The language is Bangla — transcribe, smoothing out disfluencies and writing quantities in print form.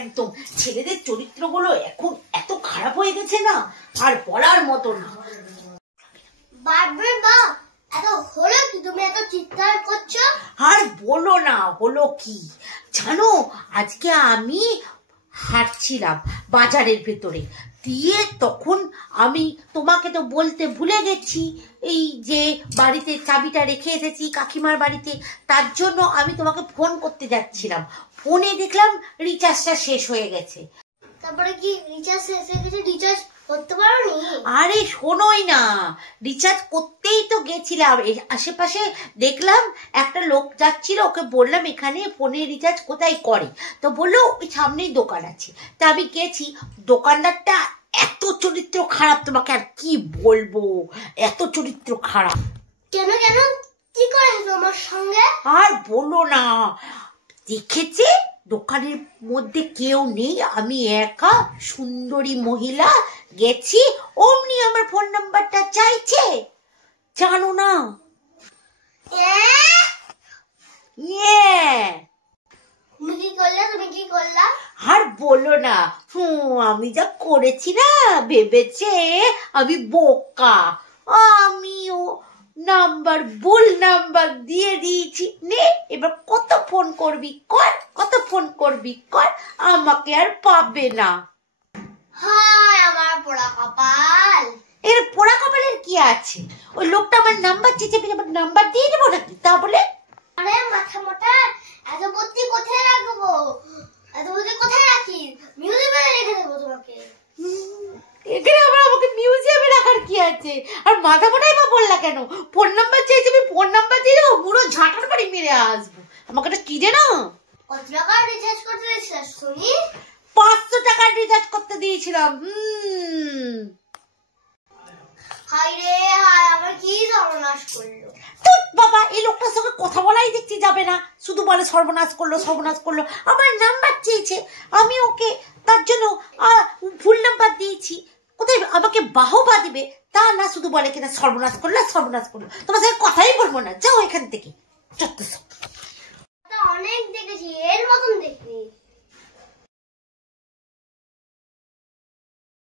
একদম ছেলেদের চরিত্রগুলো এখন এত খারাপ হয়ে গেছে না, আর বলার মতো না। বাপরে বাপ, এত হলো কি? তুমি এত চিৎকার করছো? আর বলো না, হলো কি জানো, আজকে আমি হাঁটছিলাম বাজারের ভেতরে দিয়ে, তখন আমি তোমাকে তো বলতে ভুলে গেছি, এই যে বাড়িতে চাবিটা রেখে এসেছি কাকিমার বাড়িতে, তার জন্য আমি তোমাকে ফোন করতে যাচ্ছিলাম। ফোনে দেখলাম রিচার্জটা শেষ হয়ে গেছে। তারপরে কি রিচার্জ শেষ হয়ে গেছে? রিচার্জ করতে পারোনি? আরে শোনোই না, রিচার্জ করতেই তো গেছিলাম, আশেপাশে দেখলাম একটা লোক যাচ্ছিল, ওকে বললাম এখানে ফোনে রিচার্জ কোথায় করে, তো বললো ওই সামনেই দোকান আছে। তা আমি গেছি, দোকানদারটা এত চরিত্র খারাপ, তোমাকে আর কি বলবো, এত চরিত্র খারাপ। কেন কেন, কি করেছে তোমার সঙ্গে? আর বলো না, দেখেছে দোকানের মধ্যে কেউ নেই, আমি একা সুন্দরী মহিলা গেছি, অমনি আমার ফোন নাম্বারটা চাইছে, জানো না? তুমি কি করলে? তুমি কি করলা? আর বলো না, আমি যা করেছি না, ভেবেছে আমি বোকা, আমিও নাম্বার ভুল নাম্বার দিয়ে দিয়েছি। নে এবার কত ফোন করবি কর, কত ফোন করবি কর, আমাকে আর পাবে না। হায় আমার পোড়া কপাল। এর পোড়া কপালের কি আছে? ওই লোকটা আমার নাম্বার চেয়েছে, আমার নাম্বার দিয়ে দেবো নাকি তা বলে? আরে মাথা মোটা, এত বুদ্ধি কোথায় রাখবো? এত বুদ্ধি কোথায় রাখি? মিউজিয়ামে রেখে দেবো তোমাকে। এখানে আবার আমাকে মিউজিয়ামে রাখার কি আছে? আর মাথা মোটাই বা বললা কেন? ফোন নাম্বার চেয়েছে, আমি ফোন নাম্বার দিয়ে দেবো, পুরো ঝাঁটার বাড়ি মেরে আসবো। আমাকে এটা কি জানো? কত টাকা রিচার্জ করতে দিয়েছিস শুনি? 500 টাকার রিচার্জ করতে দিয়েছিলাম। হায় রে হায়, আমার কি সর্বনাশ করলো। তো বাবা, এই লোকটার সঙ্গে কথা বলাই দেখছি যাবে না, শুধু বলে সর্বনাশ করলো সর্বনাশ করলো। আমার নাম্বার চেয়েছে, আমি ওকে তার জন্য ভুল নাম্বার দিয়েছি, কোথায় আমাকে বাহবা দিবে তা না, শুধু বলে কিনা সর্বনাশ করলো সর্বনাশ করলো। তোমার সাথে কথাই বলবো না, যাও এখান থেকে। অনেক দেখেছি, এর মতন দেখিনি।